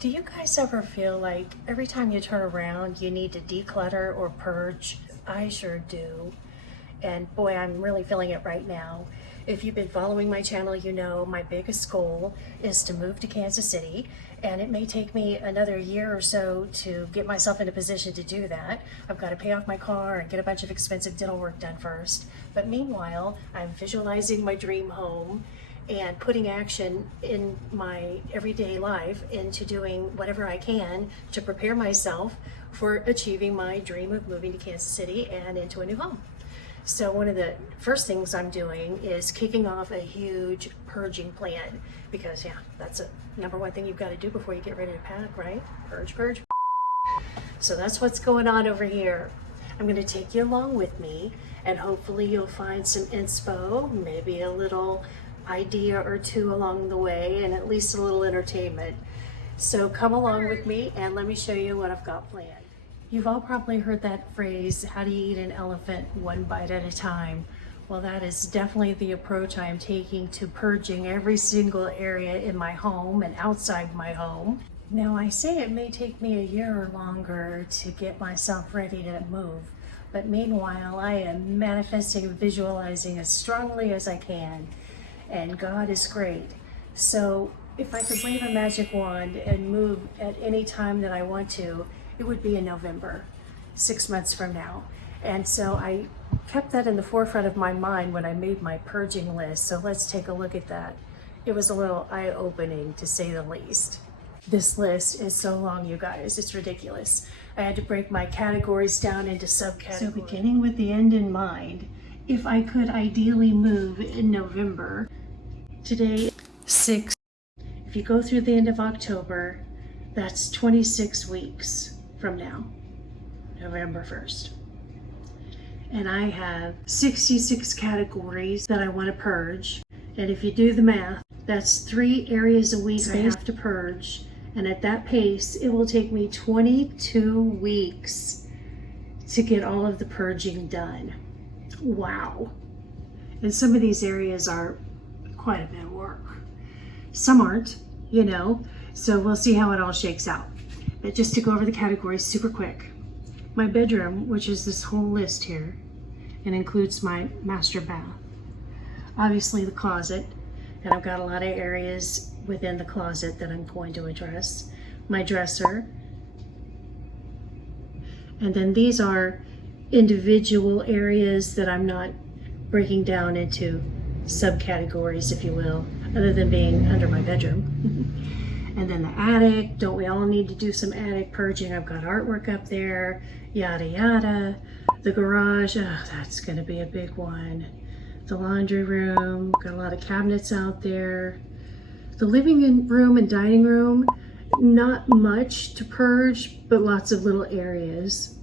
Do you guys ever feel like every time you turn around, you need to declutter or purge? I sure do. And boy, I'm really feeling it right now. If you've been following my channel, you know my biggest goal is to move to Kansas City, and it may take me another year or so to get myself in a position to do that. I've got to pay off my car and get a bunch of expensive dental work done first. But meanwhile, I'm visualizing my dream home and putting action in my everyday life into doing whatever I can to prepare myself for achieving my dream of moving to Kansas City and into a new home. So one of the first things I'm doing is kicking off a huge purging plan, because yeah, that's a number one thing you've got to do before you get ready to pack, right? Purge, purge. So that's what's going on over here. I'm going to take you along with me, and hopefully you'll find some inspo, maybe a little idea or two along the way, and at least a little entertainment. So come along with me and let me show you what I've got planned. You've all probably heard that phrase, how do you eat an elephant one bite at a time? Well, that is definitely the approach I am taking to purging every single area in my home and outside my home. Now, I say it may take me a year or longer to get myself ready to move, but meanwhile, I am manifesting and visualizing as strongly as I can, and God is great. So if I could wave a magic wand and move at any time that I want to, it would be in November, 6 months from now. And so I kept that in the forefront of my mind when I made my purging list. So let's take a look at that. It was a little eye-opening, to say the least. This list is so long, you guys, it's ridiculous. I had to break my categories down into subcategories. So beginning with the end in mind, if I could ideally move in November, today 6, if you go through the end of October, that's 26 weeks from now, November 1st. And I have 66 categories that I want to purge. And if you do the math, that's 3 areas a week I have to purge. And at that pace, it will take me 22 weeks to get all of the purging done. Wow. And some of these areas are quite a bit of work. Some aren't, you know, so we'll see how it all shakes out. But just to go over the categories super quick. My bedroom, which is this whole list here, and includes my master bath. Obviously the closet, and I've got a lot of areas within the closet that I'm going to address. My dresser. And then these are individual areas that I'm not breaking down into subcategories, if you will, other than being under my bedroom. And then the attic, don't we all need to do some attic purging? I've got artwork up there, yada yada. The garage, oh, that's gonna be a big one. The laundry room, got a lot of cabinets out there. The living room and dining room, not much to purge, but lots of little areas.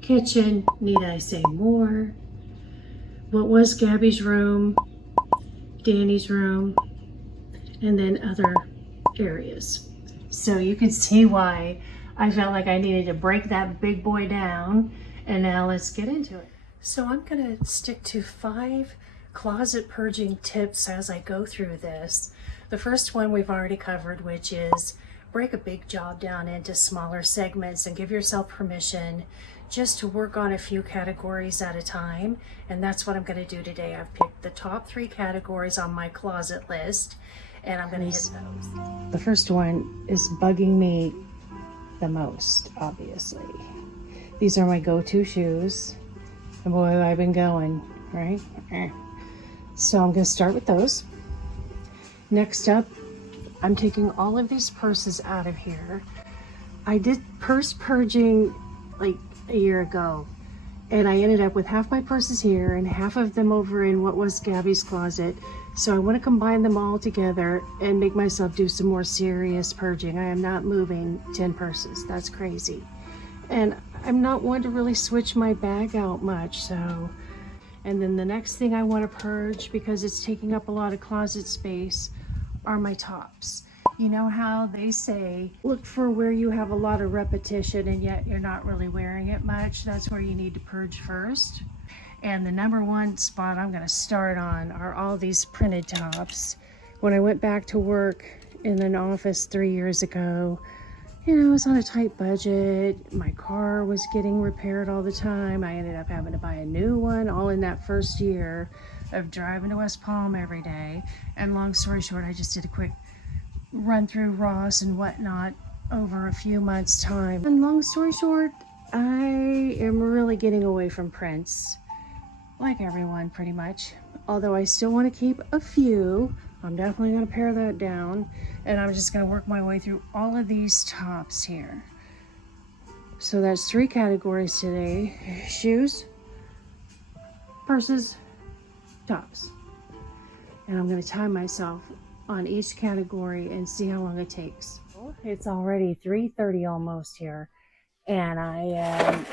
Kitchen, need I say more? What was Gabby's room, Danny's room, and then other areas. So you can see why I felt like I needed to break that big boy down, and now let's get into it. So I'm gonna stick to 5 closet purging tips as I go through this. The first one we've already covered, which is break a big job down into smaller segments and give yourself permission just to work on a few categories at a time. And that's what I'm going to do today. I've picked the top 3 categories on my closet list, and I'm going to hit those. The first one is bugging me the most, obviously. These are my go-to shoes. And boy, I've been going, right? So I'm going to start with those. Next up, I'm taking all of these purses out of here. I did purse purging like a year ago, and I ended up with half my purses here and half of them over in what was Gabby's closet. So I want to combine them all together and make myself do some more serious purging. I am not moving 10 purses. That's crazy. And I'm not one to really switch my bag out much, so. And then the next thing I want to purge, because it's taking up a lot of closet space, are my tops. You know how they say, look for where you have a lot of repetition and yet you're not really wearing it much. That's where you need to purge first. And the number one spot I'm going to start on are all these printed tops. When I went back to work in an office 3 years ago. You know, I was on a tight budget. My car was getting repaired all the time. I ended up having to buy a new one all in that first year of driving to West Palm every day. And long story short, I just did a quick run through Ross and whatnot over a few months' time. And long story short, I am really getting away from prints, like everyone pretty much. Although I still want to keep a few, I'm definitely going to pare that down, and I'm just going to work my way through all of these tops here. So that's 3 categories today: shoes, purses, tops. And I'm going to time myself on each category and see how long it takes. It's already 3:30 almost here, and I am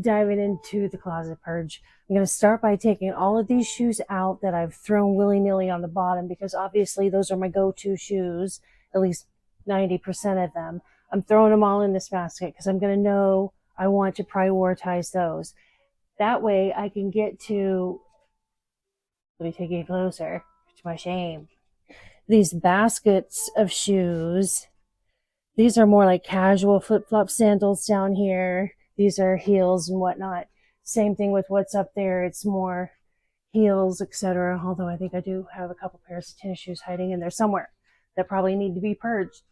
diving into the closet purge. I'm going to start by taking all of these shoes out that I've thrown willy-nilly on the bottom, because obviously those are my go-to shoes, at least 90% of them. I'm throwing them all in this basket because I'm going to know I want to prioritize those. That way I can get to, let me take you closer, to my shame, these baskets of shoes. These are more like casual flip-flop sandals down here. These are heels and whatnot. Same thing with what's up there. It's more heels, etc. Although I think I do have a couple pairs of tennis shoes hiding in there somewhere that probably need to be purged.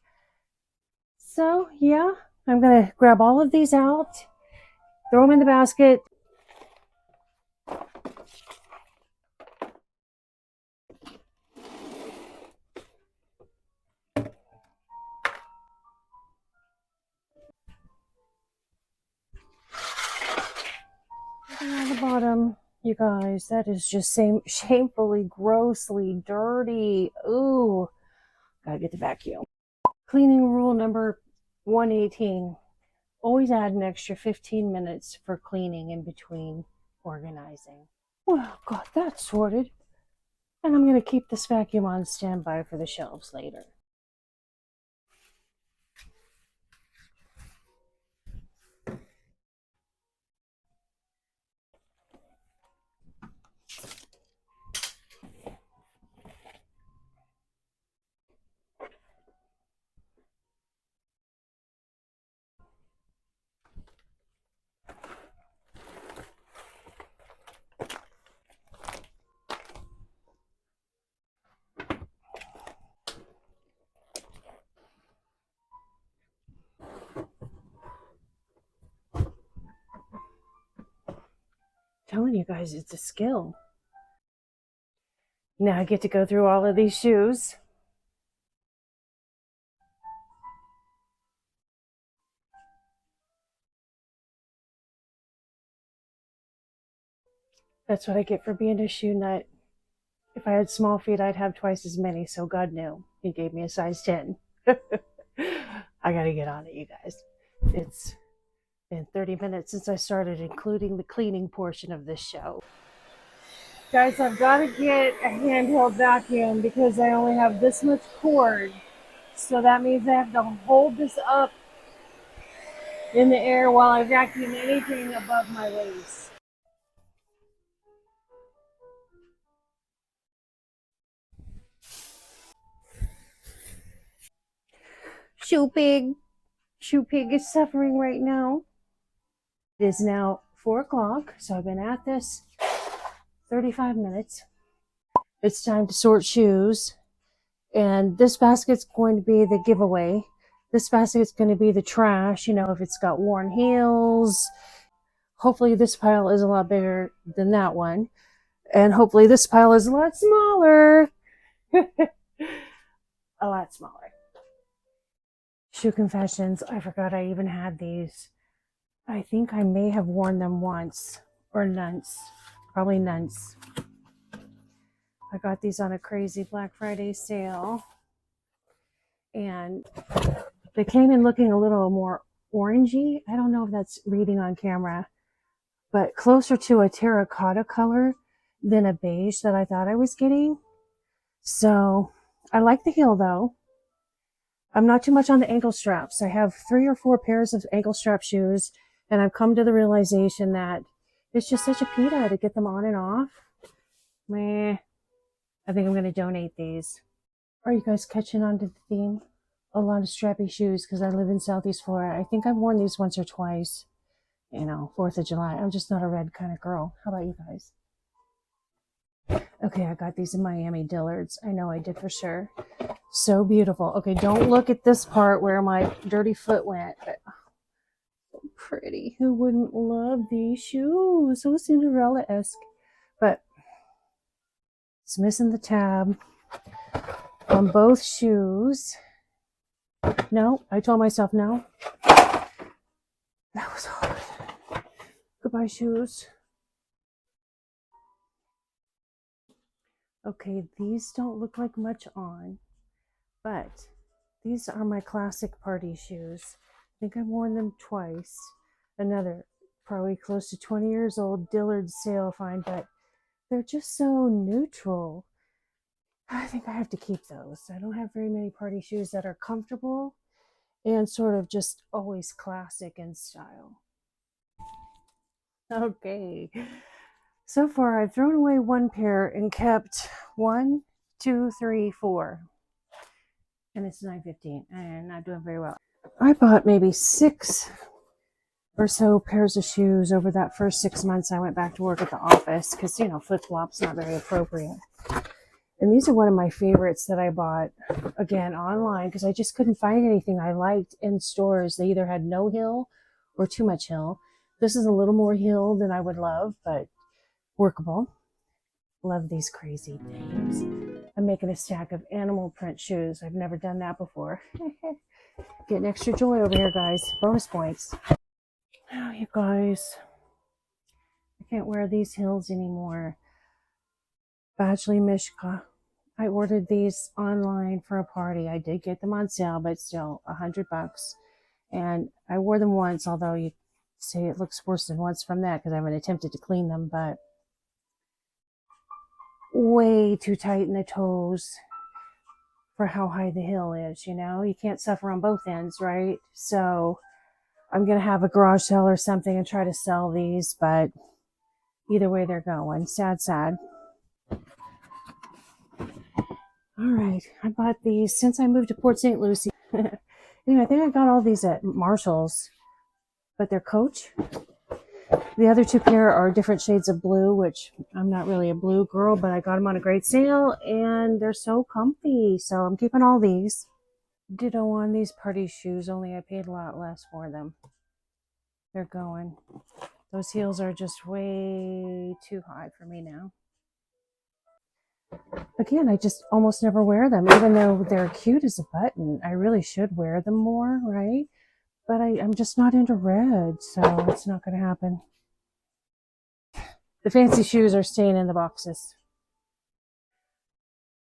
So yeah, I'm gonna grab all of these out, throw them in the basket. On the bottom, you guys, that is just shamefully, grossly dirty. Ooh, gotta get the vacuum. Cleaning rule number 118. Always add an extra 15 minutes for cleaning in between organizing. Well, got that sorted. And I'm going to keep this vacuum on standby for the shelves later. Telling you guys, it's a skill. Now I get to go through all of these shoes. That's what I get for being a shoe nut. If I had small feet, I'd have twice as many, so God knew. He gave me a size 10. I gotta get on it, you guys. It's been 30 minutes since I started including the cleaning portion of this show. Guys, I've got to get a handheld vacuum because I only have this much cord. So that means I have to hold this up in the air while I vacuum anything above my waist. Shoe Pig. Shoe Pig is suffering right now. It is now 4 o'clock, so I've been at this 35 minutes. It's time to sort shoes. And this basket's going to be the giveaway. This basket's going to be the trash, you know, if it's got worn heels. Hopefully this pile is a lot bigger than that one. And hopefully this pile is a lot smaller. A lot smaller. Shoe confessions. I forgot I even had these. I think I may have worn them once. Or nonce. Probably nonce. I got these on a crazy Black Friday sale. And they came in looking a little more orangey. I don't know if that's reading on camera. But closer to a terracotta color than a beige that I thought I was getting. So I like the heel though. I'm not too much on the ankle straps. I have 3 or 4 pairs of ankle strap shoes, and I've come to the realization that it's just such a pita to get them on and off. Meh. I think I'm going to donate these. Are you guys catching on to the theme? A lot of strappy shoes because I live in Southeast Florida. I think I've worn these once or twice. 4th of July. I'm just not a red kind of girl. How about you guys? Okay, I got these in Miami Dillards. I know I did for sure. So beautiful. Okay, don't look at this part where my dirty foot went. But, so pretty. Who wouldn't love these shoes? So Cinderella-esque. But it's missing the tab on both shoes. No, I told myself no. That was hard. Goodbye, shoes. Okay, these don't look like much on, but these are my classic party shoes. I think I've worn them twice. Another, probably close to 20 years old, Dillard sale find, but they're just so neutral. I think I have to keep those. I don't have very many party shoes that are comfortable and sort of just always classic in style. Okay. So far, I've thrown away one pair and kept 1, 2, 3, 4. And it's 9:15 and not doing very well. I bought maybe 6 or so pairs of shoes over that first 6 months I went back to work at the office because, flip-flops not very appropriate. And these are one of my favorites that I bought, again, online because I just couldn't find anything I liked in stores. They either had no heel or too much heel. This is a little more heel than I would love, but workable. Love these crazy things. I'm making a stack of animal print shoes. I've never done that before. Getting extra joy over here, guys. Bonus points. Oh, you guys. I can't wear these heels anymore. Bajli Mishka. I ordered these online for a party. I did get them on sale, but still $100. And I wore them once, although you say it looks worse than once from that because I haven't attempted to clean them, but way too tight in the toes for how high the heel is. You can't suffer on both ends, right? So I'm going to have a garage sale or something and try to sell these, but either way they're going. Sad. All right, I bought these since I moved to Port St. Lucie. I think I got all these at Marshall's, but they're Coach. The other 2 pair are different shades of blue, which I'm not really a blue girl, but I got them on a great sale, and they're so comfy. So I'm keeping all these. Ditto on these party shoes, only I paid a lot less for them. They're going. Those heels are just way too high for me now. Again, I just almost never wear them, even though they're cute as a button. I really should wear them more, right? But I'm just not into red, so it's not going to happen. The fancy shoes are staying in the boxes.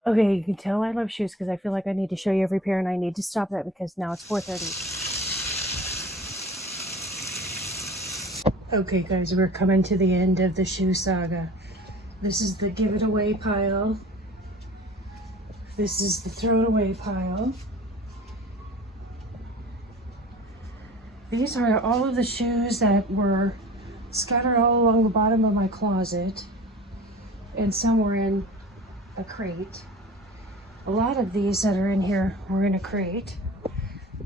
Okay, you can tell I love shoes because I feel like I need to show you every pair, and I need to stop that because now it's 4:30. Okay, guys, we're coming to the end of the shoe saga. This is the give it away pile. This is the throw it away pile. These are all of the shoes that were scattered all along the bottom of my closet, and some were in a crate. A lot of these that are in here were in a crate.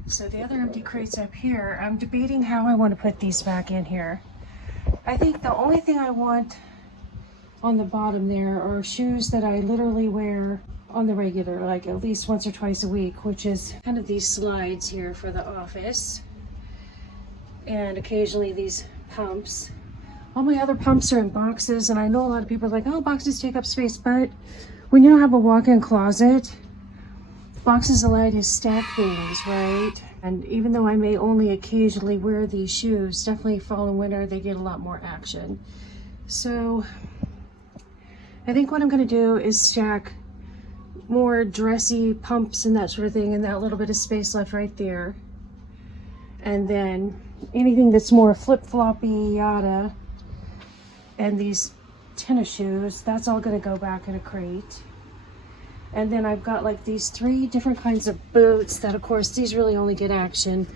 So the other empty crates up here, I'm debating how I want to put these back in here. I think the only thing I want on the bottom there are shoes that I literally wear on the regular, like at least once or twice a week, which is kind of these slides here for the office. And occasionally these pumps. All my other pumps are in boxes, and I know a lot of people are like, oh, boxes take up space, but when you don't have a walk-in closet, boxes allow you to stack things, right? And even though I may only occasionally wear these shoes, definitely fall and winter, they get a lot more action. So I think what I'm going to do is stack more dressy pumps and that sort of thing, and that little bit of space left right there. And then anything that's more flip-floppy, yada, and these tennis shoes, that's all going to go back in a crate. And then I've got like these 3 different kinds of boots that, of course, these really only get action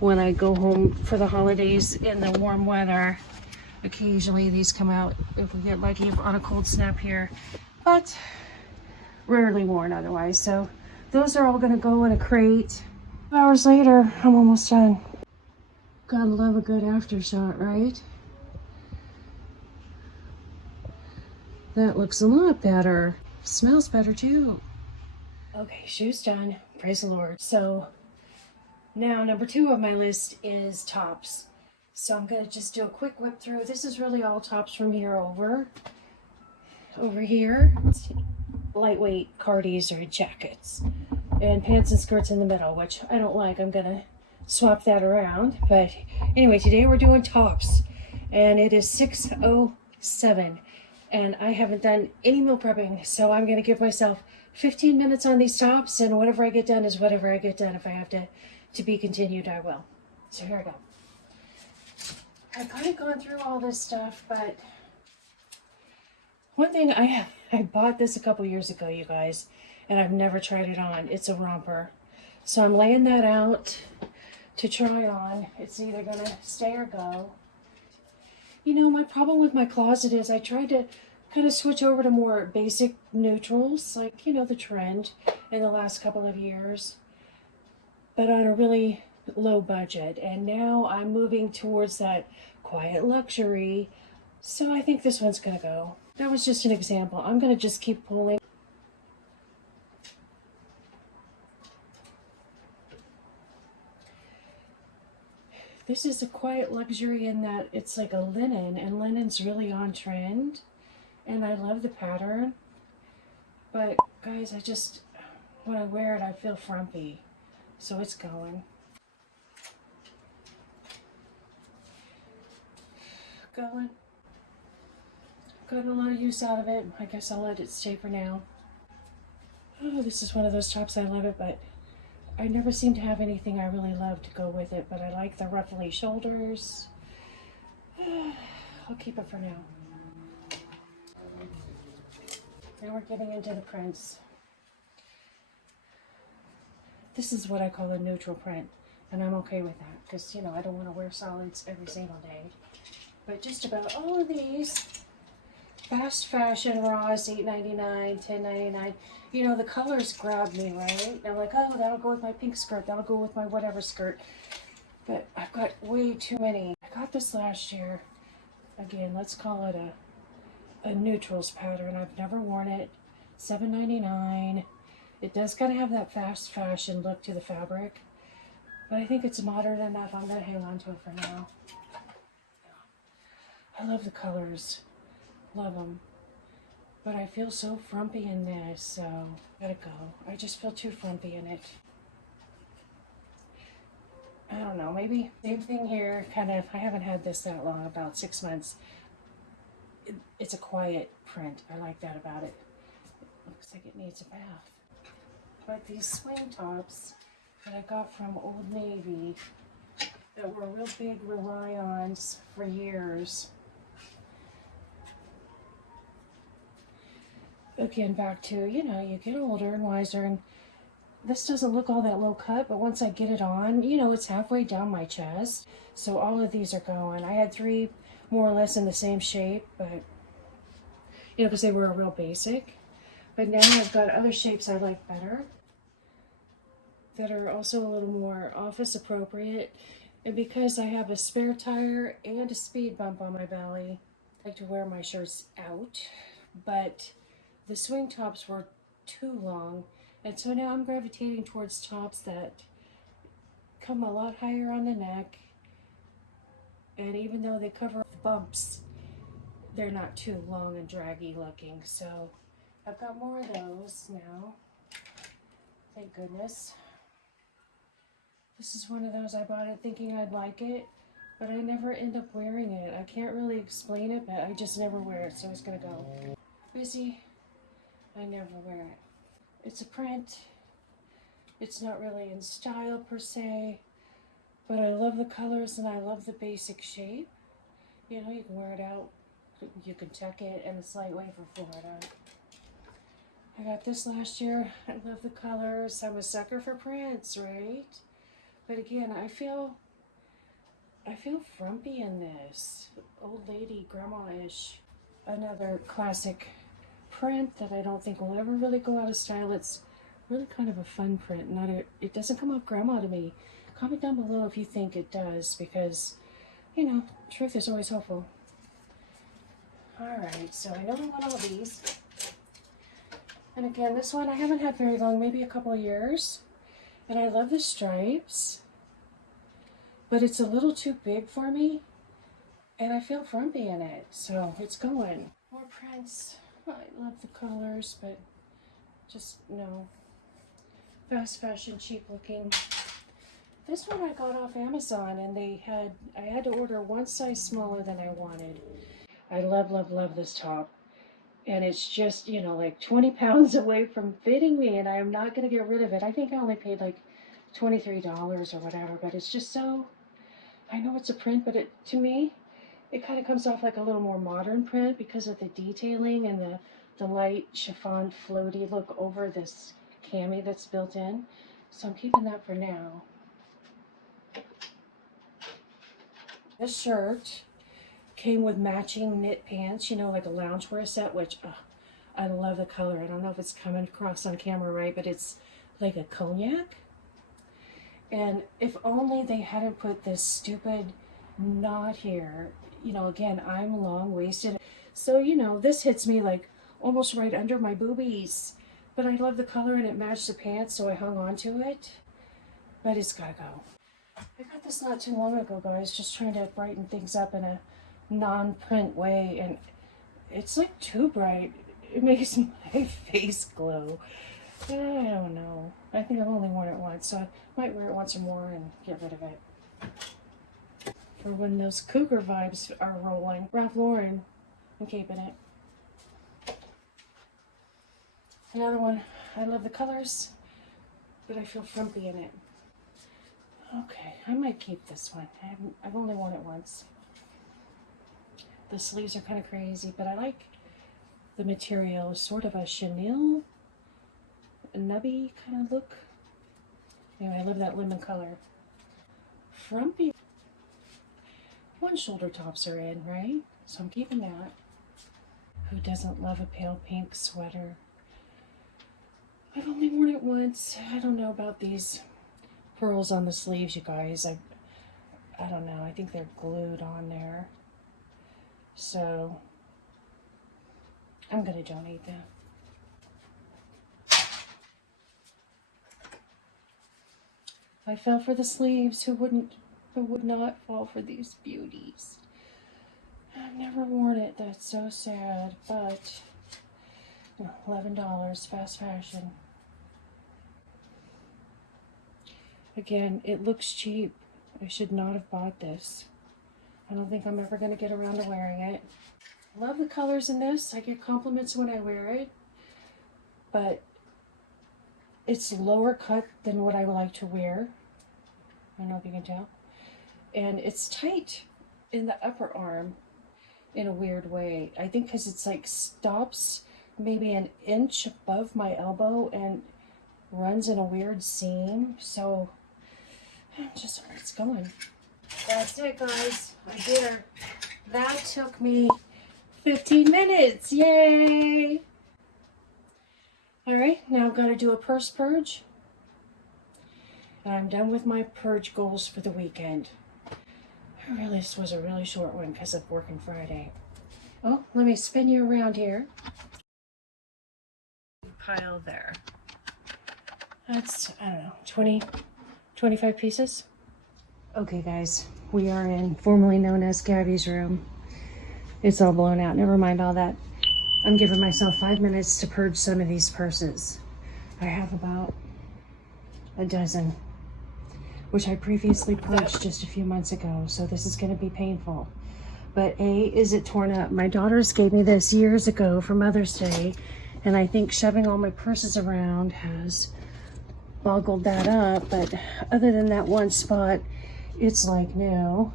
when I go home for the holidays in the warm weather. Occasionally these come out if we get lucky on a cold snap here, but rarely worn otherwise. So those are all gonna go in a crate. Hours later, I'm almost done. Gotta love a good after shot, right? That looks a lot better. Smells better too. Okay, shoes done. Praise the Lord. So now number 2 of my list is tops. So I'm gonna just do a quick whip through. This is really all tops from here over here. Lightweight cardies or jackets. And pants and skirts in the middle, which I don't like. I'm gonna swap that around. But anyway, today we're doing tops. And it is 6:07. And I haven't done any meal prepping. So I'm gonna give myself 15 minutes on these tops, and whatever I get done is whatever I get done. If I have to be continued, I will. So here I go. I've kind of gone through all this stuff, but one thing I bought this a couple years ago, you guys, and I've never tried it on. It's a romper. So I'm laying that out to try on. It's either gonna stay or go. You know, my problem with my closet is I tried to kind of switch over to more basic neutrals, like, you know, the trend in the last couple of years, but on a really low budget. And now I'm moving towards that quiet luxury. So I think this one's gonna go. That was just an example. I'm gonna just keep pulling. This is a quiet luxury in that it's like a linen, and linen's really on trend. And I love the pattern. But guys, when I wear it, I feel frumpy. So it's going. Going. Got a lot of use out of it. I guess I'll let it stay for now. Oh, this is one of those tops. I love it, but I never seem to have anything I really love to go with it. But I like the ruffly shoulders. I'll keep it for now. Now we're getting into the prints. This is what I call a neutral print, and I'm okay with that because, you know, I don't want to wear solids every single day. But just about all of these, fast fashion raws, $8.99, $10.99. You know, the colors grab me, right? I'm like, oh, that'll go with my pink skirt. That'll go with my whatever skirt. But I've got way too many. I got this last year. Again, let's call it a neutrals pattern. I've never worn it. $7.99. It does kind of have that fast fashion look to the fabric, but I think it's modern enough. I'm going to hang on to it for now. I love the colors. Love them. But I feel so frumpy in this, so gotta go. I just feel too frumpy in it. I don't know, maybe same thing here, kind of. I haven't had this that long, about 6 months. It's a quiet print. I like that about it. It looks like it needs a bath. But these swing tops that I got from Old Navy that were real big rely-ons for years. Again, back to, you know, you get older and wiser, and this doesn't look all that low cut, but once I get it on, you know, it's halfway down my chest. So all of these are going. I had 3 more or less in the same shape, but, you know, because they were a real basic. But now I've got other shapes I like better that are also a little more office appropriate. And because I have a spare tire and a speed bump on my belly, I like to wear my shirts out. But the swing tops were too long. And so now I'm gravitating towards tops that come a lot higher on the neck. And even though they cover the bumps, they're not too long and draggy looking. So I've got more of those now. Thank goodness. This is one of those I bought it thinking I'd like it, but I never end up wearing it. I can't really explain it, but I just never wear it, so it's gonna go. Busy, I never wear it. It's a print. It's not really in style per se, but I love the colors and I love the basic shape. You know, you can wear it out, you can tuck it, and it's lightweight for Florida. I got this last year. I love the colors. I'm a sucker for prints, right? But again, I feel frumpy in this. Old lady, grandma-ish. Another classic print that I don't think will ever really go out of style. It's Really kind of a fun print. It doesn't come off grandma to me. Comment down below if you think it does, because, you know, truth is always helpful. Alright, so I know I want all these. And again, this one I haven't had very long, maybe a couple of years. And I love the stripes, but it's a little too big for me. And I feel frumpy in it, so it's going. More prints. I love the colors, but just, no. Fast fashion, cheap looking. This one I got off Amazon, and I had to order one size smaller than I wanted. I love, love, love this top. And it's just, you know, like 20 pounds away from fitting me, and I am not going to get rid of it. I think I only paid like $23 or whatever, but it's just so, I know it's a print, but to me, it kind of comes off like a little more modern print because of the detailing and the light chiffon floaty look over this cami that's built in. So I'm keeping that for now. This shirt came with matching knit pants, you know, like a loungewear set, which I love the color. I don't know if it's coming across on camera right, but it's like a cognac. And if only they hadn't put this stupid knot here. You know, again, I'm long-waisted. So, you know, this hits me like almost right under my boobies. But I love the color and it matched the pants, so I hung on to it. But it's gotta go. I got this not too long ago, guys, just trying to brighten things up in a non-print way, and it's like too bright. It makes my face glow. I don't know. I think I've only worn it once, so I might wear it once or more and get rid of it. For when those cougar vibes are rolling. Ralph Lauren, I'm keeping it. Another one. I love the colors, but I feel frumpy in it. Okay, I might keep this one. I've only worn it once. The sleeves are kind of crazy, but I like the material. Sort of a chenille, a nubby kind of look. Anyway, I love that lemon color. Frumpy. One shoulder tops are in, right? So I'm keeping that. Who doesn't love a pale pink sweater? I've only worn it once. I don't know about these pearls on the sleeves, you guys. I don't know. I think they're glued on there. So I'm gonna donate them. I fell for the sleeves. Who would not fall for these beauties? I've never worn it. That's so sad. But $11, fast fashion. Again, it looks cheap. I should not have bought this. I don't think I'm ever going to get around to wearing it. Love the colors in this. I get compliments when I wear it. But it's lower cut than what I like to wear. I don't know if you can tell. And it's tight in the upper arm in a weird way. I think because it's like stops maybe an inch above my elbow and runs in a weird seam. So it's going. That's it, guys. I did her. That took me 15 minutes. Yay! Alright, now I've got to do a purse purge. And I'm done with my purge goals for the weekend. This was a really short one because of working Friday. Oh, let me spin you around here. Pile there. That's, I don't know, 20, 25 pieces. Okay, guys, we are in formerly known as Gabby's room. It's all blown out. Never mind all that. I'm giving myself 5 minutes to purge some of these purses. I have about a dozen, which I previously purged just a few months ago, so this is going to be painful. But is it torn up? My daughters gave me this years ago for Mother's Day, and I think shoving all my purses around has boggled that up. But other than that one spot, it's like new.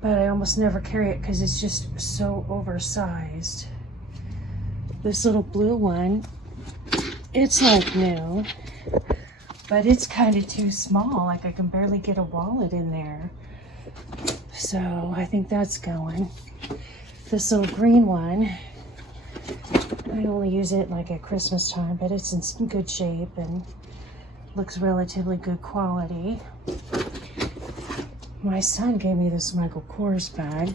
But I almost never carry it because it's just so oversized. This little blue one, it's like new, but it's kind of too small. Like I can barely get a wallet in there. So I think that's going. This little green one I only use it like at Christmas time, but it's in good shape and looks relatively good quality. My son gave me this Michael Kors bag.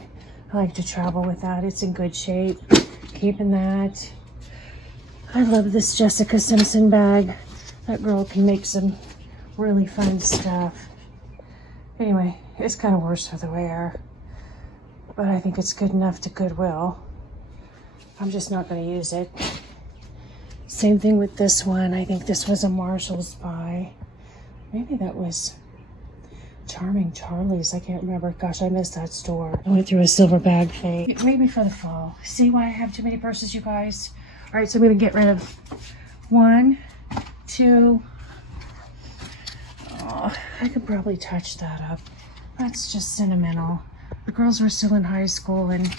I like to travel with that. It's in good shape. Keeping that. I love this Jessica Simpson bag. That girl can make some really fun stuff. Anyway, it's kind of worse for the wear, but I think it's good enough to Goodwill. I'm just not going to use it. Same thing with this one. I think this was a Marshall's buy. Maybe that was Charming Charlie's. I can't remember. Gosh, I missed that store. I went through a silver bag phase. Maybe for the fall. See why I have too many purses, you guys? All right, so I'm going to get rid of 1, 2. Oh, I could probably touch that up. That's just sentimental. The girls were still in high school and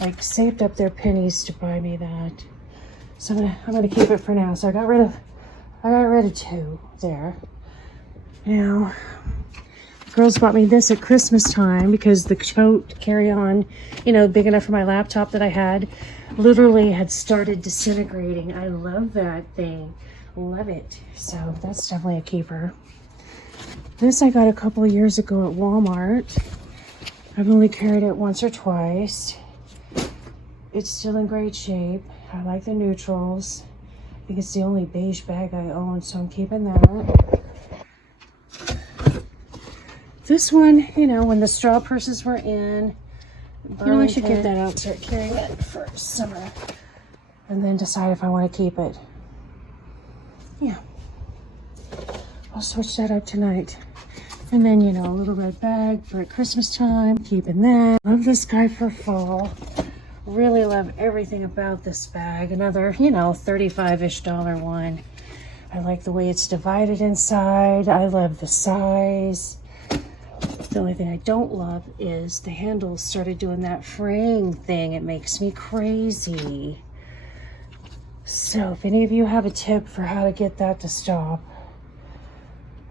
like saved up their pennies to buy me that. So I'm gonna keep it for now. So I got rid of 2 there. Now, the girls bought me this at Christmas time because the coat carry-on, you know, big enough for my laptop that I had, literally had started disintegrating. I love that thing. Love it. So that's definitely a keeper. This I got a couple of years ago at Walmart. I've only carried it once or twice. It's still in great shape. I like the neutrals. I think it's the only beige bag I own, so I'm keeping that. This one, you know, when the straw purses were in, you know, I should get that out, start carrying it for summer, and then decide if I want to keep it. Yeah. I'll switch that up tonight. And then, you know, a little red bag for Christmas time. Keeping that. Love this guy for fall. Really love everything about this bag. Another, you know, $35-ish one. I like the way it's divided inside. I love the size. The only thing I don't love is the handles started doing that fraying thing. It makes me crazy. So if any of you have a tip for how to get that to stop,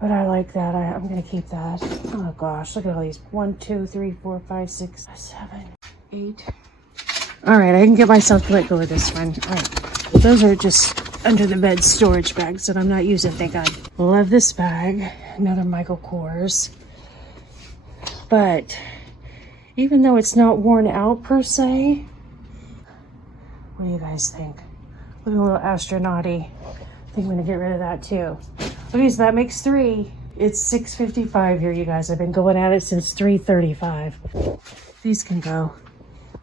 but I like that. I'm going to keep that. Oh gosh, look at all these. 1, 2, 3, 4, 5, 6, 7, 8. All right, I can get myself to let go of this one. All right, those are just under the bed storage bags that I'm not using, thank God. Love this bag. Another Michael Kors. But even though it's not worn out per se, what do you guys think? Look at a little astronaut-y. I think I'm going to get rid of that too. Okay, so that makes 3. It's 6:55 here, you guys. I've been going at it since 3:35. These can go.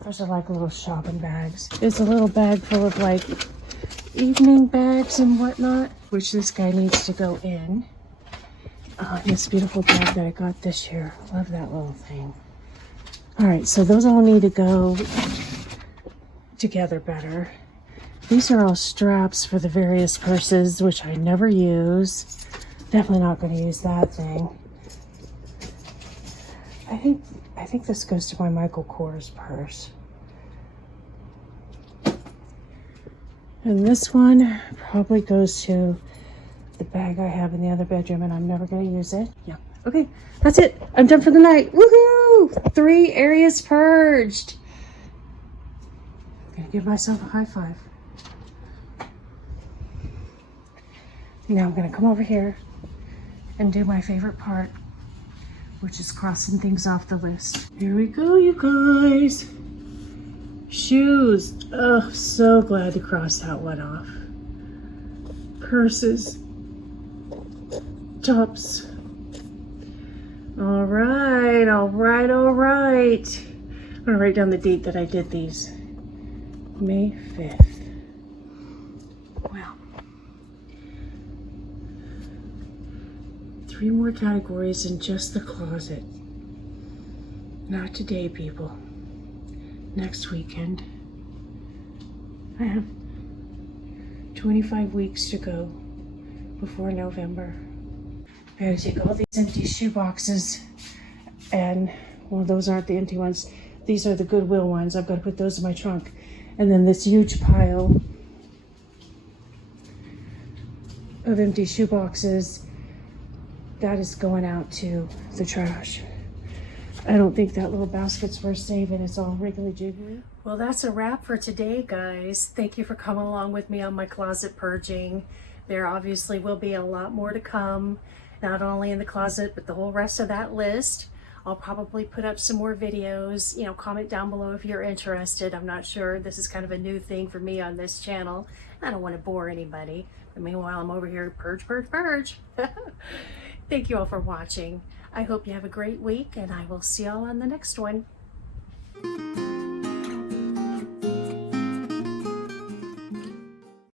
Those are like little shopping bags. It's a little bag full of like evening bags and whatnot, which this guy needs to go in. This beautiful bag that I got this year. Love that little thing. All right, so those all need to go together better. These are all straps for the various purses, which I never use. Definitely not going to use that thing. I think this goes to my Michael Kors purse. And this one probably goes to the bag I have in the other bedroom, and I'm never going to use it. Yeah. Okay, that's it. I'm done for the night. Woohoo! 3 areas purged. I'm going to give myself a high five. Now I'm going to come over here and do my favorite part, which is crossing things off the list. Here we go, you guys. Shoes. Oh, so glad to cross that one off. Purses. Tops. All right, all right, all right. I'm going to write down the date that I did these. May 5th. Wow. 3 more categories in just the closet. Not today, people. Next weekend. I have 25 weeks to go before November. I gotta take all these empty shoe boxes and, well, those aren't the empty ones. These are the Goodwill ones. I've got to put those in my trunk. And then this huge pile of empty shoe boxes, that is going out to the trash. I don't think that little basket's worth saving. It's all wriggly jiggly. Well, that's a wrap for today, guys. Thank you for coming along with me on my closet purging. There obviously will be a lot more to come, not only in the closet, but the whole rest of that list. I'll probably put up some more videos. You know, comment down below if you're interested. I'm not sure. This is kind of a new thing for me on this channel. I don't want to bore anybody. But meanwhile, I'm over here purge, purge, purge. Thank you all for watching. I hope you have a great week, and I will see y'all on the next one.